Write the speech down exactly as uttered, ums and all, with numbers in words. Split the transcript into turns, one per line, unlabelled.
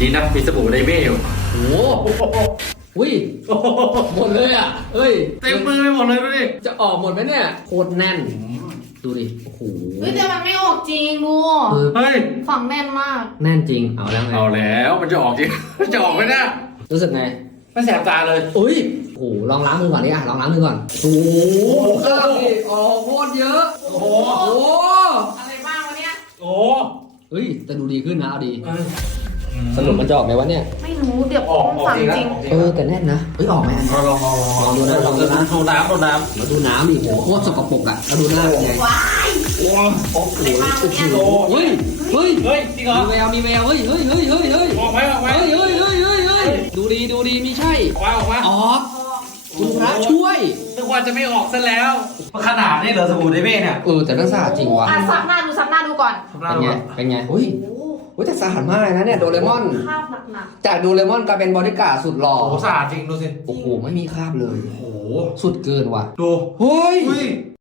นะมีสบู่ไดเม่อยู่
โอ้โหอุ้ยหมดเลยอ่ะเอ้ย
เต็มมือไปหมดเลยดูดิ
จะออกหมดไหมเนี่ยโคตรแน่นดูดิโอ้โห
เฮ้ยแต่มันไม่ออกจริงดู
คือ
เฮ้ย
ฝังแน่นมาก
แน่นจริงเอาแล้วไง
เอาแล้วมันจะออกจริง จะออกไหมนะ
รู้สึกไง
ไม่แสบตาเลย
อุ้ยโอ้โหลองล้างมือก่อนดิอ่ะลองล้างมือก่อนโอ้โหข้าวดิออกโคตรเยอะ
โอ้โห
โอ้โห
อะไรบ้างวะเนี่ย
โอ้
เฮ้ยแต่ดูดีขึ้นนะเอาดี
เออ
สรุปมันจะออกไหมวะเนี่ย
ไม่รู้เดี๋ยว
ออก
ต้องฝังจริง
เออแต่แน่นนะเฮ้ยออกไหมอันนี้
ลองลองลอง
ลองดูนะลองดูนะ
โดนน้ำโดนน้
มาดูน้ำอีกโหโคตรสกปรกอ่ะแล้วดูหน้าเป็นไง
ว้าย
ำโอ้โห
อะไรบ้างวะเนี่ย
เฮ้ยเฮ้ย
เฮ้ยจริงเหรอ
มีแววมีแววเฮ้ยเฮ้ยเฮ้ยเฮ้ยเฮ้ย
ออกไหมออกไหม
เฮ้ยเฮ้ยเฮ้ยเฮ้ยเฮ้ยดูดีดูดีมีใช่
ออกมาออกมา
ออกคุณพระช่วย
นึกว่าจะไม่ออกซะแล้วขนาดนี้เหรอสบู่ไดเม่เนี่ย
เออแต่น่าสะอาดจริงว่ะ
อ่ะซับหน้าดูซับหน้าดูก่อน
เป็นไงเป็นไงเฮ้ย
โอ้โห
เฮ้ยแต่สะอาดมากเลยนะเนี่ยโดเรมอน
คราบหนัก
จากโดเรมอนกลายเป็นบอดี้การ์ดสุดหล่อ
โอ้โหสะอาดจริงดูสิ
โอ้โหไม่มีคราบเลย
โอ้โห
สุดเกินว่ะ
ดู
เฮ้ย
อุ้ย